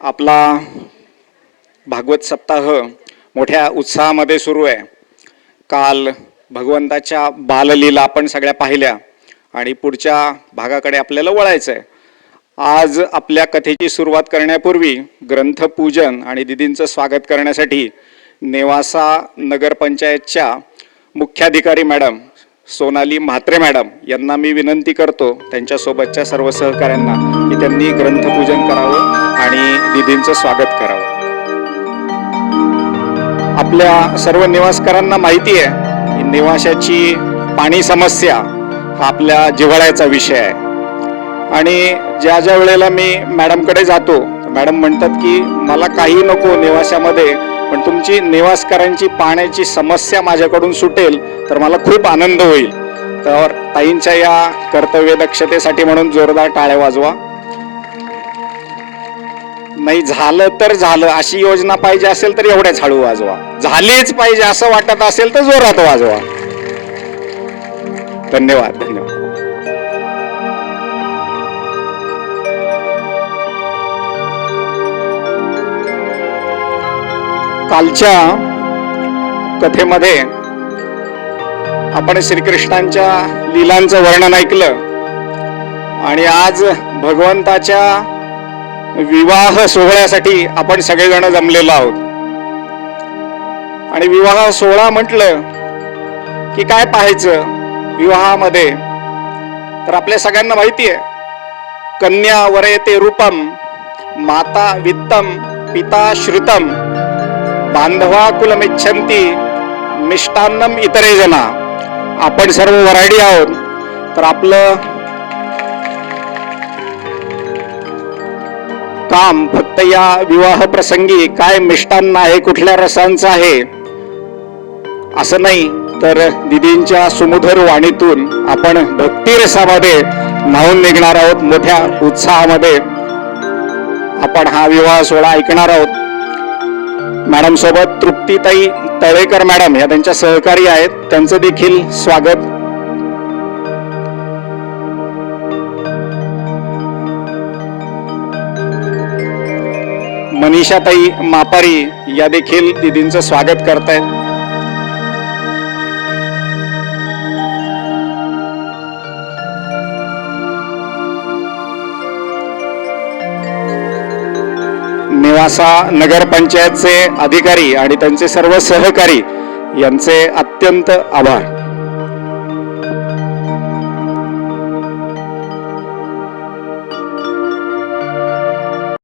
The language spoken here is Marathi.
आपला भागवत सप्ताह मोठ्या उत्साहामध्ये सुरू आहे. काल भगवंताच्या बाललीला आपण सगळ्या पाहिल्या आणि पुढच्या भागाकडे आपल्याला वळायचं आहे. आज आपल्या कथेची सुरुवात करण्यापूर्वी ग्रंथपूजन आणि दिदींचं स्वागत करण्यासाठी नेवासा नगरपंचायतच्या मुख्याधिकारी मॅडम सोनाली म्हात्रे मॅडम यांना मी विनंती करतो त्यांच्यासोबतच्या सर्व सहकाऱ्यांना की त्यांनी ग्रंथपूजन करावं. आणि दिदींचं स्वागत करावं. आपल्या सर्व निवासकरांना माहिती आहे की निवाशाची पाणी समस्या हा आपल्या जिव्हाळ्याचा विषय आहे. आणि ज्या ज्या वेळेला मी मॅडमकडे जातो मॅडम म्हणतात की मला काही नको निवासामध्ये पण तुमची निवासकरांची पाण्याची समस्या माझ्याकडून सुटेल तर मला खूप आनंद होईल. तर ताईंच्या या कर्तव्य दक्षतेसाठी म्हणून जोरदार टाळ्या वाजवा. नाही झालं तर झालं. अशी योजना पाहिजे असेल तर एवढ्याच हळू वाजवा. झालीच पाहिजे असं वाटत असेल तर जोरात वाजवा. धन्यवाद धन्यवाद. कालच्या कथेमध्ये आपण श्रीकृष्णांच्या लीलांचं वर्णन ऐकलं आणि आज भगवंताच्या विवाह सोहळ्यासाठी आपण सगळेजण जमलेलो आहोत. आणि विवाह सोहळा म्हटलं की काय पाहायचं विवाहामध्ये? तर आपल्या सगळ्यांना माहिती आहे कन्या वरयते रूपम माता वित्तम पिता श्रुतम बांधवा कुलमिच्छंती मिष्टान्नम इतरे जना. आपण सर्व वराडी आहोत. तर आपलं काम फक्त या विवाह प्रसंगी काय मिष्टान्न आहे कुठल्या रसांचं आहे? असं नाही तर दिदींच्या सुमधुर वाणीतून आपण भक्तिरसामध्ये न्हावून निघणार आहोत मोठ्या उत्साहामध्ये. आपण हा विवाह सोहळा ऐकणार आहोत. मॅडम सोबत तृप्तीताई तळेकर मॅडम या त्यांच्या सहकारी आहेत त्यांचं देखील स्वागत. मनीषाताई मापारी या देखील दिदींचं स्वागत करतायत. निवासा नगरपंचायतचे अधिकारी आणि त्यांचे सर्व सहकारी यांचे अत्यंत आभार.